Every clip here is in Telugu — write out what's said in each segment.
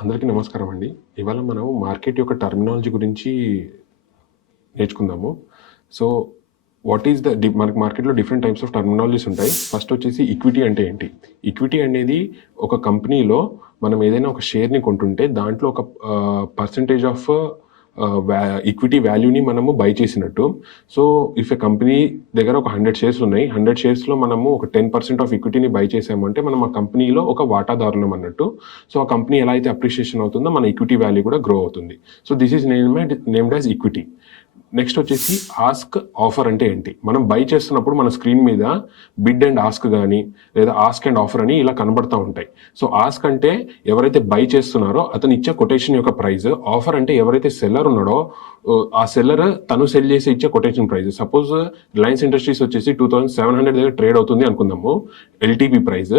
అందరికీ నమస్కారం అండి. ఇవాళ మనం మార్కెట్ యొక్క టర్మినాలజీ గురించి నేర్చుకుందాము. సో, వాట్ ఈస్ మనకి మార్కెట్‌లో డిఫరెంట్ టైప్స్ ఆఫ్ టర్మినాలజీస్ ఉంటాయి. ఫస్ట్ వచ్చేసి ఈక్విటీ అంటే ఏంటి? ఈక్విటీ అనేది ఒక కంపెనీలో మనం ఏదైనా ఒక షేర్‌ని కొంటుంటే దాంట్లో ఒక పర్సెంటేజ్ ఆఫ్ ఈక్విటీ వాల్యూని మనము బై చేసినట్టు. సో, ఇఫ్ ఎ కంపెనీ దగ్గర ఒక 100 షేర్స్ ఉన్నాయి. 100 షేర్స్‌లో మనము ఒక 10% ఆఫ్ ఈక్విటీని బై చేసామంటే మనం ఆ కంపెనీలో ఒక వాటాదారులం అన్నట్టు. సో, ఆ కంపెనీ ఎలా అయితే అప్రిషియేషన్ అవుతుందో మన ఈక్విటీ వాల్యూ కూడా గ్రో అవుతుంది. So, this is named as equity. Next వచ్చేసి ఆస్క్, ఆఫర్ అంటే ఏంటి? మనం బై చేస్తున్నప్పుడు మన స్క్రీన్ మీద బిడ్ అండ్ ఆస్క్ కానీ లేదా ఆస్క్ అండ్ ఆఫర్ అని ఇలా కనబడతా ఉంటాయి. సో ఆస్క్ అంటే ఎవరైతే బై చేస్తున్నారో అతను ఇచ్చే కొటేషన్ యొక్క ప్రైస్. ఆఫర్ అంటే ఎవరైతే సెల్లర్ ఉన్నాడో ఆ సెల్లర్ తను సెల్ చేసి ఇచ్చే quotation price. Suppose Reliance industries వచ్చేసి 2700 దగ్గర ట్రేడ్ అవుతుంది అనుకుందాము. ఎల్టీపీ ప్రైస్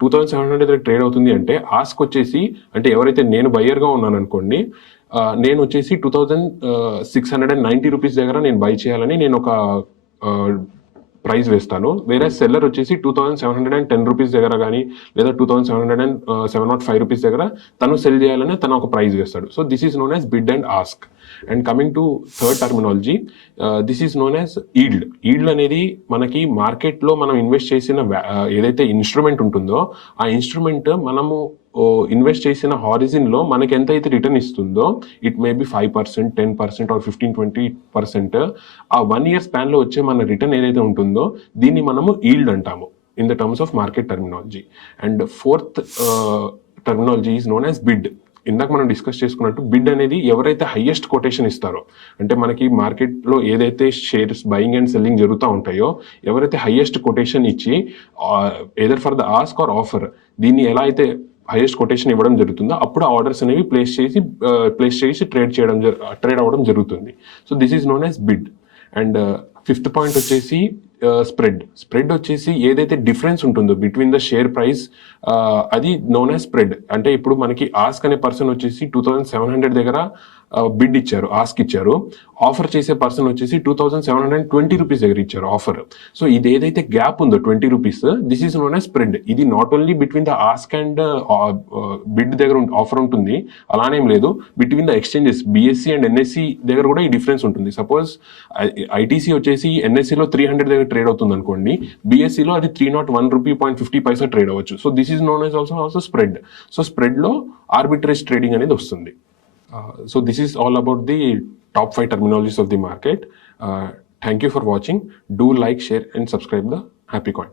2700 దగ్గర ట్రేడ్ అవుతుంది అంటే ఆస్క్ వచ్చేసి, అంటే ఎవరైతే నేను బయ్యర్గా ఉన్నాను అనుకోండి, నేను వచ్చేసి 2690 రూపీస్ దగ్గర నేను బై చేయాలని నేను ఒక ప్రైస్ వేస్తాను. వేరే సెల్లర్ వచ్చేసి 2710 రూపీస్ దగ్గర కానీ లేదా 2705 రూపీస్ దగ్గర తను సెల్ చేయాలని తను ఒక ప్రైస్ వేస్తాడు. So this is known as bid and ask. And coming to third terminology, this is known as yield. Yield అనేది మనకి మార్కెట్లో మనం ఇన్వెస్ట్ చేసిన ఏదైతే ఇన్స్ట్రుమెంట్ ఉంటుందో ఆ ఇన్స్ట్రుమెంట్ మనము ఇన్వెస్ట్ చేసిన హారిజిన్లో మనకి ఎంత అయితే రిటర్న్ ఇస్తుందో, ఇట్ మే బి 5%, 10% ఆర్ 15-20%, ఆ 1 year స్పాన్లో వచ్చే మన రిటర్న్ ఏదైతే ఉంటుందో దీన్ని మనము ఈల్డ్ అంటాము in the terms of market terminology. And fourth terminology is known as bid. ఇందాక మనం డిస్కస్ చేసుకున్నట్టు బిడ్ అనేది ఎవరైతే హైయెస్ట్ కొటేషన్ ఇస్తారో, అంటే మనకి మార్కెట్లో ఏదైతే షేర్స్ బయింగ్ అండ్ సెల్లింగ్ జరుగుతూ ఉంటాయో ఎవరైతే హైయెస్ట్ కొటేషన్ ఇచ్చి either for the ask or offer దీన్ని ఎలా అయితే హైయెస్ట్ కొటేషన్ ఇవ్వడం జరుగుతుందో అప్పుడు ఆర్డర్స్ అనేవి ప్లేస్ చేసి ట్రేడ్ అవ్వడం జరుగుతుంది. So this is known as bid. And fifth point వచ్చేసి స్ప్రెడ్ వచ్చేసి ఏదైతే డిఫరెన్స్ ఉంటుందో బిట్వీన్ ద షేర్ ప్రైస్, అది నోన్ యాజ్ స్ప్రెడ్. అంటే ఇప్పుడు మనకి ఆస్క్ అనే పర్సన్ వచ్చేసి 2700 దగ్గర బిడ్ ఇచ్చారు, ఆస్క్ ఇచ్చారు. ఆఫర్ చేసే పర్సన్ వచ్చేసి 2720 రూపీస్ దగ్గర ఇచ్చారు ఆఫర్. సో ఇది ఏదైతే గ్యాప్ ఉందో 20 rupees, this is known as spread. ఇది not only between the ask and bid దగ్గర ఆఫర్ ఉంటుంది, అలానేం లేదు, between the exchanges BSE and NSE దగ్గర కూడా ఈ డిఫరెన్స్ ఉంటుంది. సపోజ్ ఐటీసీ వచ్చేసి ఎన్ఎస్సిలో 300 దగ్గర ట్రేడ్ అవుతుంది అనుకోండి, బిఎస్సిలో అది 301 రూపీ 50 పైసా ట్రేడ్ అవ్వచ్చు. So this is known as also spread. So స్ప్రెడ్లో ఆర్బిట్రేజ్ ట్రేడింగ్ అనేది వస్తుంది. So this is all about the top 5 terminologies of the market. Thank you for watching. Do like, share and subscribe the Happycoin.